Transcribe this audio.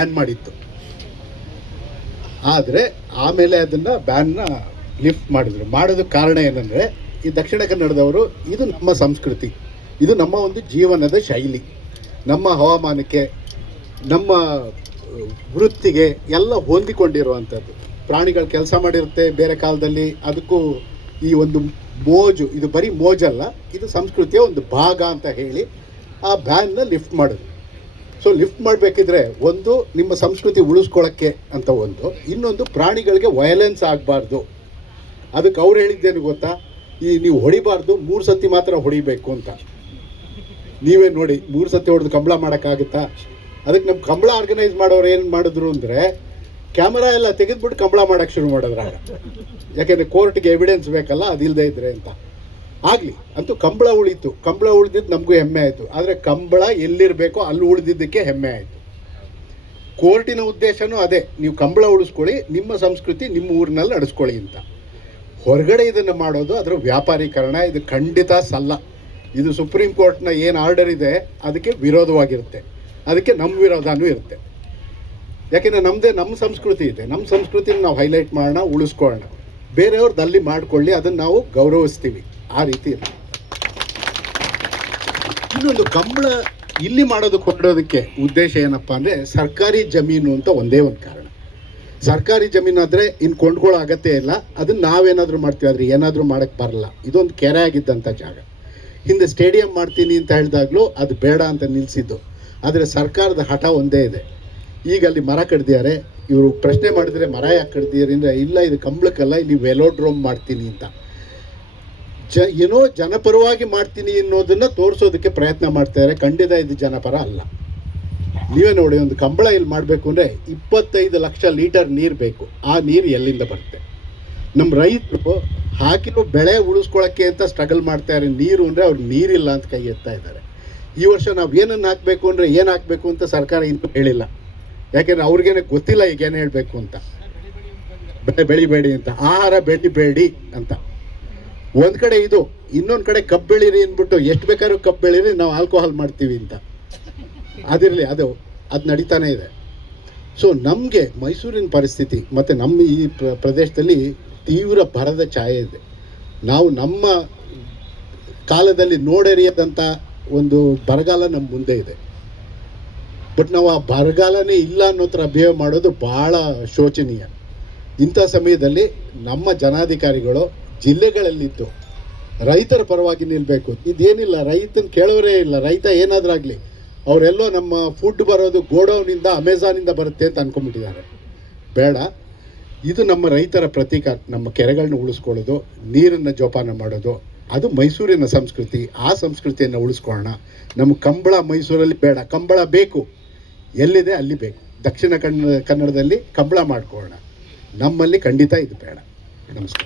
Ban ಮಾಡಿತ್ತು. ಆದರೆ ಆಮೇಲೆ ಅದನ್ನು ಬ್ಯಾನ್ನ ಲಿಫ್ಟ್ ಮಾಡಿದ್ರು. ಮಾಡೋದಕ್ಕೆ ಕಾರಣ ಏನಂದರೆ, ಈ ದಕ್ಷಿಣ ಕನ್ನಡದವರು ಇದು ನಮ್ಮ ಸಂಸ್ಕೃತಿ, ಇದು ನಮ್ಮ ಒಂದು ಜೀವನದ ಶೈಲಿ, ನಮ್ಮ ಹವಾಮಾನಕ್ಕೆ, ನಮ್ಮ ವೃತ್ತಿಗೆ ಎಲ್ಲ ಹೊಂದಿಕೊಂಡಿರುವಂಥದ್ದು. ಪ್ರಾಣಿಗಳು ಕೆಲಸ ಮಾಡಿರುತ್ತೆ ಬೇರೆ ಕಾಲದಲ್ಲಿ, ಅದಕ್ಕೂ ಈ ಒಂದು ಮೋಜು, ಇದು ಬರೀ ಮೋಜಲ್ಲ, ಇದು ಸಂಸ್ಕೃತಿಯ ಒಂದು ಭಾಗ ಅಂತ ಹೇಳಿ ಆ ಬ್ಯಾನ್ನ ಲಿಫ್ಟ್ ಮಾಡಿದ್ರು. ಸೊ ಲಿಫ್ಟ್ ಮಾಡಬೇಕಿದ್ರೆ ಒಂದು ನಿಮ್ಮ ಸಂಸ್ಕೃತಿ ಉಳಿಸ್ಕೊಳ್ಳೋಕ್ಕೆ ಅಂತ ಒಂದು, ಇನ್ನೊಂದು ಪ್ರಾಣಿಗಳಿಗೆ ವಯಲೆನ್ಸ್ ಆಗಬಾರ್ದು. ಅದಕ್ಕೆ ಅವ್ರು ಹೇಳಿದ್ದೇನು ಗೊತ್ತಾ, ನೀವು ಹೊಡಿಬಾರ್ದು, 3 ಸತಿ ಮಾತ್ರ ಹೊಡಿಬೇಕು ಅಂತ. ನೀವೇ ನೋಡಿ, 3 ಸತಿ ಹೊಡೆದು ಕಂಬಳ ಮಾಡೋಕ್ಕಾಗುತ್ತಾ? ಅದಕ್ಕೆ ನಮ್ಮ ಕಂಬಳ ಆರ್ಗನೈಸ್ ಮಾಡೋರು ಏನು ಮಾಡಿದ್ರು ಅಂದರೆ, ಕ್ಯಾಮರಾ ಎಲ್ಲ ತೆಗೆದುಬಿಟ್ಟು ಕಂಬಳ ಮಾಡೋಕ್ಕೆ ಶುರು ಮಾಡಿದ್ರು ಆಗ. ಯಾಕೆಂದರೆ ಕೋರ್ಟ್ಗೆ ಎವಿಡೆನ್ಸ್ ಬೇಕಲ್ಲ, ಅದಿಲ್ಲದೆ ಇದ್ರೆ ಅಂತ. ಆಗಲಿ ಅಂತೂ ಕಂಬಳ ಉಳಿತು. ಕಂಬಳ ಉಳಿದಿದ್ದು ನಮಗೂ ಹೆಮ್ಮೆ ಆಯಿತು. ಆದರೆ ಕಂಬಳ ಎಲ್ಲಿರಬೇಕೋ ಅಲ್ಲಿ ಉಳಿದಿದ್ದಕ್ಕೆ ಹೆಮ್ಮೆ ಆಯಿತು. ಕೋರ್ಟಿನ ಉದ್ದೇಶನೂ ಅದೇ, ನೀವು ಕಂಬಳ ಉಳಿಸ್ಕೊಳ್ಳಿ, ನಿಮ್ಮ ಸಂಸ್ಕೃತಿ ನಿಮ್ಮ ಊರಿನಲ್ಲಿ ನಡೆಸ್ಕೊಳ್ಳಿ ಅಂತ. ಹೊರಗಡೆ ಇದನ್ನು ಮಾಡೋದು ಅದರ ವ್ಯಾಪಾರೀಕರಣ, ಇದು ಖಂಡಿತ ಸಲ್ಲ. ಇದು ಸುಪ್ರೀಂ ಕೋರ್ಟ್ನ ಏನು ಆರ್ಡರ್ ಇದೆ ಅದಕ್ಕೆ ವಿರೋಧವಾಗಿರುತ್ತೆ, ಅದಕ್ಕೆ ನಮ್ಮ ವಿರೋಧನೂ ಇರುತ್ತೆ. ಯಾಕೆಂದರೆ ನಮ್ಮ ಸಂಸ್ಕೃತಿ ಇದೆ, ನಮ್ಮ ಸಂಸ್ಕೃತಿನ ನಾವು ಹೈಲೈಟ್ ಮಾಡೋಣ, ಉಳಿಸ್ಕೊಳ್ಳೋಣ. ಬೇರೆಯವ್ರದ್ದು ಅಲ್ಲಿ ಮಾಡಿಕೊಳ್ಳಿ, ಅದನ್ನು ನಾವು ಗೌರವಿಸ್ತೀವಿ, ಆ ರೀತಿ ಇರುತ್ತೆ. ಇನ್ನೊಂದು ಕಂಬಳ ಇಲ್ಲಿ ಮಾಡೋದಕ್ಕೆ ಹೊರಡೋದಕ್ಕೆ ಉದ್ದೇಶ ಏನಪ್ಪ ಅಂದರೆ, ಸರ್ಕಾರಿ ಜಮೀನು ಅಂತ ಒಂದೇ ಒಂದು ಕಾರಣ. ಸರ್ಕಾರಿ ಜಮೀನಾದರೆ ಇನ್ನು ಕೊಂಡ್ಕೊಳ್ಳೋ ಅಗತ್ಯ ಇಲ್ಲ, ಅದನ್ನು ನಾವೇನಾದರೂ ಮಾಡ್ತೀವಿ, ಆದರೆ ಏನಾದರೂ ಮಾಡೋಕ್ಕೆ ಬರಲ್ಲ. ಇದೊಂದು ಕೆರೆ ಆಗಿದ್ದಂಥ ಜಾಗ. ಹಿಂದೆ ಸ್ಟೇಡಿಯಂ ಮಾಡ್ತೀನಿ ಅಂತ ಹೇಳಿದಾಗಲೂ ಅದು ಬೇಡ ಅಂತ ನಿಲ್ಲಿಸಿದ್ದು. ಆದರೆ ಸರ್ಕಾರದ ಹಠ ಒಂದೇ ಇದೆ. ಈಗ ಅಲ್ಲಿ ಮರ ಕಡ್ದಿದ್ದಾರೆ. ಇವರು ಪ್ರಶ್ನೆ ಮಾಡಿದರೆ ಮರ ಯಾಕೆ ಕಡ್ದಿದ್ದಾರೆ ಅಂದರೆ, ಇಲ್ಲ ಇದು ಕಂಬಳಕ್ಕಲ್ಲ, ಇಲ್ಲಿ ವೆಲೋಡ್ರೋಮ್ ಮಾಡ್ತೀನಿ ಅಂತ. ಏನೋ ಜನಪರವಾಗಿ ಮಾಡ್ತೀನಿ ಅನ್ನೋದನ್ನು ತೋರಿಸೋದಕ್ಕೆ ಪ್ರಯತ್ನ ಮಾಡ್ತಾರೆ. ಖಂಡಿತ ಇದು ಜನಪರ ಅಲ್ಲ. ನೀವೇ ನೋಡಿ, ಒಂದು ಕಂಬಳ ಇಲ್ಲಿ ಮಾಡಬೇಕು ಅಂದರೆ 25 ಲಕ್ಷ ಲೀಟರ್ ನೀರು ಬೇಕು. ಆ ನೀರು ಎಲ್ಲಿಂದ ಬರುತ್ತೆ? ನಮ್ಮ ರೈತರು ಹಾಕಿರೋ ಬೆಳೆ ಉಳಿಸ್ಕೊಳ್ಳೋಕ್ಕೆ ಅಂತ ಸ್ಟ್ರಗಲ್ ಮಾಡ್ತಾರೆ. ನೀರು ಅಂದರೆ ಅವ್ರು ನೀರಿಲ್ಲ ಅಂತ ಕೈ ಎತ್ತಾ ಇದ್ದಾರೆ. ಈ ವರ್ಷ ನಾವು ಏನನ್ನು ಹಾಕಬೇಕು ಅಂದರೆ ಏನು ಹಾಕಬೇಕು ಅಂತ ಸರ್ಕಾರ ಇನ್ನೂ ಹೇಳಿಲ್ಲ. ಯಾಕೆಂದರೆ ಅವ್ರಿಗೇನೆ ಗೊತ್ತಿಲ್ಲ ಈಗೇನು ಹೇಳಬೇಕು ಅಂತ. ಬೆಳೆ ಬೆಳಿಬೇಡಿ ಅಂತ, ಆಹಾರ ಬೆಳಿಬೇಡಿ ಅಂತ ಒಂದು ಕಡೆ ಇದು, ಇನ್ನೊಂದು ಕಡೆ ಕಬ್ಬು ಬೆಳೀರಿ ಅಂದ್ಬಿಟ್ಟು ಎಷ್ಟು ಬೇಕಾದ್ರೂ ಕಬ್ಬು ಬೆಳೀರಿ, ನಾವು ಆಲ್ಕೋಹಾಲ್ ಮಾಡ್ತೀವಿ ಅಂತ. ಅದಿರಲಿ, ಅದು ನಡೀತಾನೆ ಇದೆ. ಸೊ ನಮಗೆ ಮೈಸೂರಿನ ಪರಿಸ್ಥಿತಿ ಮತ್ತು ನಮ್ಮ ಈ ಪ್ರದೇಶದಲ್ಲಿ ತೀವ್ರ ಬರದ ಛಾಯೆ ಇದೆ. ನಾವು ನಮ್ಮ ಕಾಲದಲ್ಲಿ ನೋಡೆರಿಯದಂಥ ಒಂದು ಬರಗಾಲ ನಮ್ಮ ಮುಂದೆ ಇದೆ. ಬಟ್ ನಾವು ಆ ಬರಗಾಲನೇ ಇಲ್ಲ ಅನ್ನೋ ಥರ ಬಿಹೇವ್ ಮಾಡೋದು ಭಾಳ ಶೋಚನೀಯ. ಇಂಥ ಸಮಯದಲ್ಲಿ ನಮ್ಮ ಜನಾಧಿಕಾರಿಗಳು ಜಿಲ್ಲೆಗಳಲ್ಲಿದ್ದು ರೈತರ ಪರವಾಗಿ ನಿಲ್ಲಬೇಕು. ಇದೇನಿಲ್ಲ, ರೈತನ ಕೇಳೋರೇ ಇಲ್ಲ. ರೈತ ಏನಾದರೂ ಆಗಲಿ, ಅವರೆಲ್ಲೋ ನಮ್ಮ ಫುಡ್ ಬರೋದು ಗೋಡೌನಿಂದ, ಅಮೆಝಾನಿಂದ ಬರುತ್ತೆ ಅಂತ ಅಂದ್ಕೊಂಡ್ಬಿಟ್ಟಿದ್ದಾರೆ. ಬೇಡ, ಇದು ನಮ್ಮ ರೈತರ ಪ್ರತೀಕ. ನಮ್ಮ ಕೆರೆಗಳನ್ನ ಉಳಿಸ್ಕೊಳ್ಳೋದು, ನೀರನ್ನು ಜೋಪಾನ ಮಾಡೋದು, ಅದು ಮೈಸೂರಿನ ಸಂಸ್ಕೃತಿ. ಆ ಸಂಸ್ಕೃತಿಯನ್ನು ಉಳಿಸ್ಕೊಳ್ಳೋಣ. ನಮ್ಮ ಕಂಬಳ ಮೈಸೂರಲ್ಲಿ ಬೇಡ, ಕಂಬಳ ಬೇಕು, ಎಲ್ಲಿದೆ ಅಲ್ಲಿ ಬೇಕು. ದಕ್ಷಿಣ ಕನ್ನಡದಲ್ಲಿ ಕಂಬಳ ಮಾಡ್ಕೊಳ್ಳೋಣ. ನಮ್ಮಲ್ಲಿ ಖಂಡಿತ ಇದು ಬೇಡ. ನಮಸ್ಕಾರ.